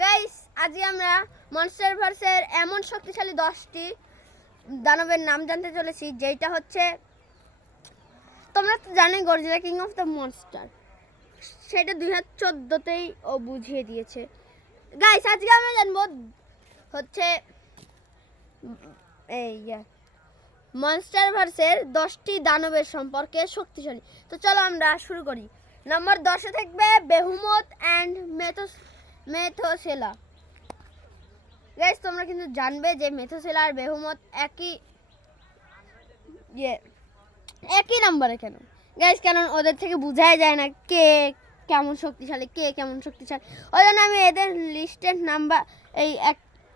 Guys আজকে আমরা monster ভার্সের এমন শক্তিশালী 10টি দানবের নাম জানতে চলেছি, যেটা হচ্ছে তোমরা তো জানোই Godzilla king of the monster, সেটা 2014তেই ও বুঝিয়ে দিয়েছে। গাইস আজকে আমরা জানবো হচ্ছে এই মনস্টার ভার্সের 10টি দানবের সম্পর্কে শক্তিশালী। তো চলো আমরা শুরু করি। নম্বর 10-এ থাকবে বেহুমত অ্যান্ড মেথোসেলা। গাইস তোমরা কিন্তু জানবে যে মেথোসেলা আর বেহুমত একই নাম্বারে কেন গাইস, কারণ ওদের থেকে বোঝাই যায় না কে কেমন শক্তিশালী। ওই জন্য আমি এদের লিস্টের নাম্বার এই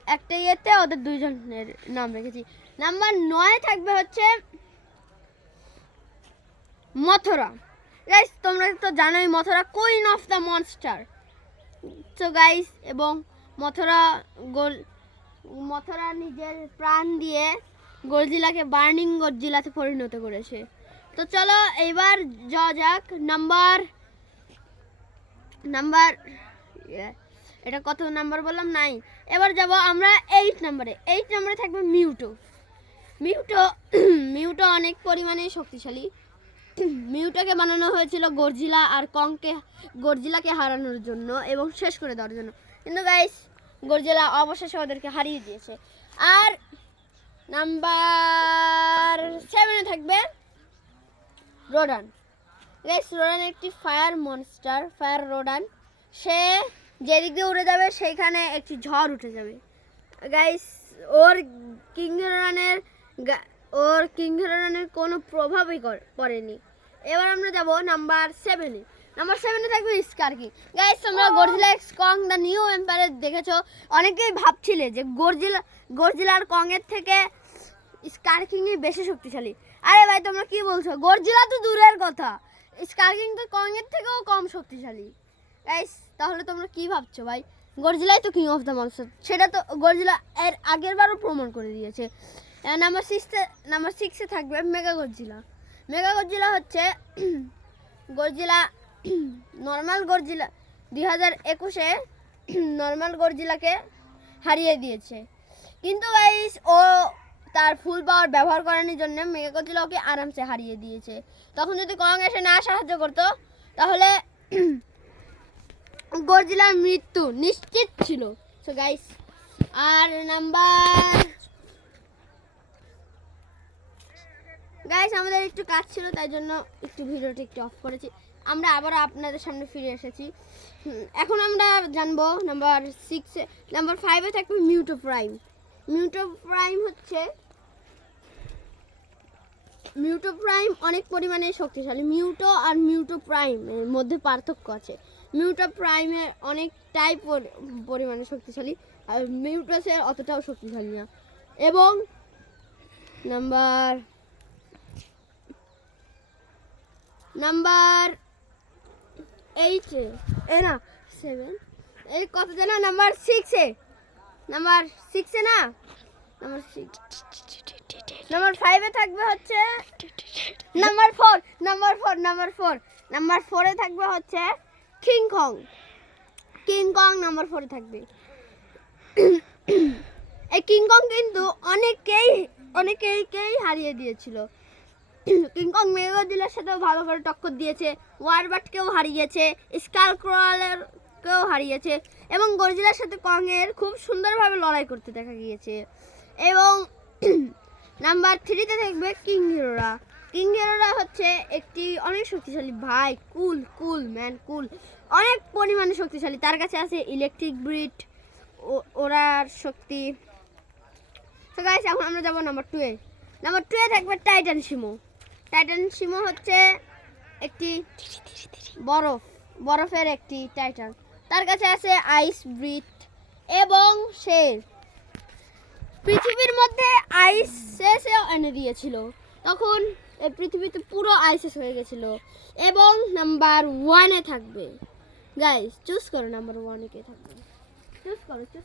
একটা ইয়েতে ওদের দুইজনের নাম রেখেছি। নাম্বার 9 থাকবে হচ্ছে মথুরা। গাইস তোমরা তো জানোই Mathura queen of the monster. তো গাইস এবং মথুরা নিজের প্রাণ দিয়ে গডজিলাকে বার্নিং গডজিলাতে পরিণত করেছে। তো চলো এইবার যাওয়া যাক নাম্বার এটা কত নাম্বার বললাম, 9। এবার যাব আমরা 8 নম্বরে। 8 নম্বরে থাকবে মিউটো অনেক পরিমাণে শক্তিশালী। মিউটাকে বানানো হয়েছিল গডজিলা আর গডজিলাকে হারানোর জন্য এবং শেষ করে দেওয়ার জন্য, কিন্তু গাইস গডজিলা অবশেষে ওদেরকে হারিয়ে দিয়েছে। আর নাম্বার 7-এ থাকবে রোডান। গাইস রোডান একটি ফায়ার মনস্টার, ফায়ার রোডান। সে যেদিক দিয়ে উড়ে যাবে সেইখানে একটি ঝড় উঠে যাবে। গাইস ওর কিংঘরানের কোনো প্রভাবই পড়েনি। এবার আমরা যাব নাম্বার 7-এ। নাম্বার 7-এ থাকবে স্কারকিং। গাইস তোমরা Godzilla x Kong the new empire দেখেছো। অনেকেই ভাবছিলে যে গডজিলার কংয়ের থেকে স্কারকিংই বেশি শক্তিশালী। আরে ভাই তোমরা কি বলছো, গডজিলা তো দূরের কথা, স্কারকিং তো কংয়ের থেকেও কম শক্তিশালী। গাইস তাহলে তোমরা কি ভাবছো ভাই, গডজিলাই তো কিং অফ দ্য মনস্টার, সেটা তো গডজিলা এর আগের বারও প্রমাণ করে দিয়েছে। নাম্বার 6-এ থাকবে মেগা গডজিলা হচ্ছে গডজিলা নর্মাল গডজিলা 2021-এ নর্মাল গডজিলাকে হারিয়ে দিয়েছে, কিন্তু গাইস ও তার ফুল পাওয়ার ব্যবহার করানোর জন্য মেগা গডজিলা ওকে আরামসে হারিয়ে দিয়েছে। তখন যদি কং এসে না সাহায্য করতো তাহলে গডজিলার মৃত্যু নিশ্চিত ছিল। সো গাইস আর গাইস আমাদের একটু কাজ ছিল, তাই জন্য একটু ভিডিওটা একটু অফ করেছি। আমরা আবার আপনাদের সামনে ফিরে এসেছি। এখন আমরা জানবো নাম্বার 5-এ থাকবে মিউটো প্রাইম হচ্ছে মিউটো প্রাইম অনেক পরিমাণে শক্তিশালী। মিউটো আর মিউটো প্রাইম এর মধ্যে পার্থক্য আছে। মিউটো প্রাইমের অনেকটাই পরিমাণে শক্তিশালী, আর মিউটাসের অতটাও শক্তিশালী না। এবং নাম্বার 8-এ না 7 এই কত যেন নাম্বার 6-এ না নাম্বার 5-এ থাকবে হচ্ছে নাম্বার 4-এ থাকবে হচ্ছে কিং কং নাম্বার 4-এ থাকবে। এই কিং কং কিন্তু অনেকেই হারিয়ে দিয়েছিল। কিং কং মেগা গডজিলার সাথেও ভালো করে টক্কর দিয়েছে, ওয়ারবাটকেও হারিয়েছে, স্কারক্রলারকেও হারিয়েছে এবং গডজিলার সাথে কংয়ের খুব সুন্দরভাবে লড়াই করতে দেখা গিয়েছে। এবং নাম্বার 3-তে থাকবে কিং হিরোরা হচ্ছে একটি অনেক শক্তিশালী ভাই, কুল অনেক পরিমাণে শক্তিশালী। তার কাছে আছে ইলেকট্রিক ব্রিট, ওরার শক্তি। তো গাইস এখন আমরা যাব নাম্বার 2-এ। নাম্বার 2-এ থাকবে টাইটান শিমো হচ্ছে একটি বরফের একটি টাইটান। তার কাছে আছে আইস ব্রিথ এবং সে পৃথিবীর মধ্যে আইস এনে দিয়েছিল, তখন এই পৃথিবীতে পুরো আইসেস হয়ে গেছিল। এবং নাম্বার 1-এ থাকবে, গাইস চুজ করো নাম্বার 1-এ কে থাকবে, চুজ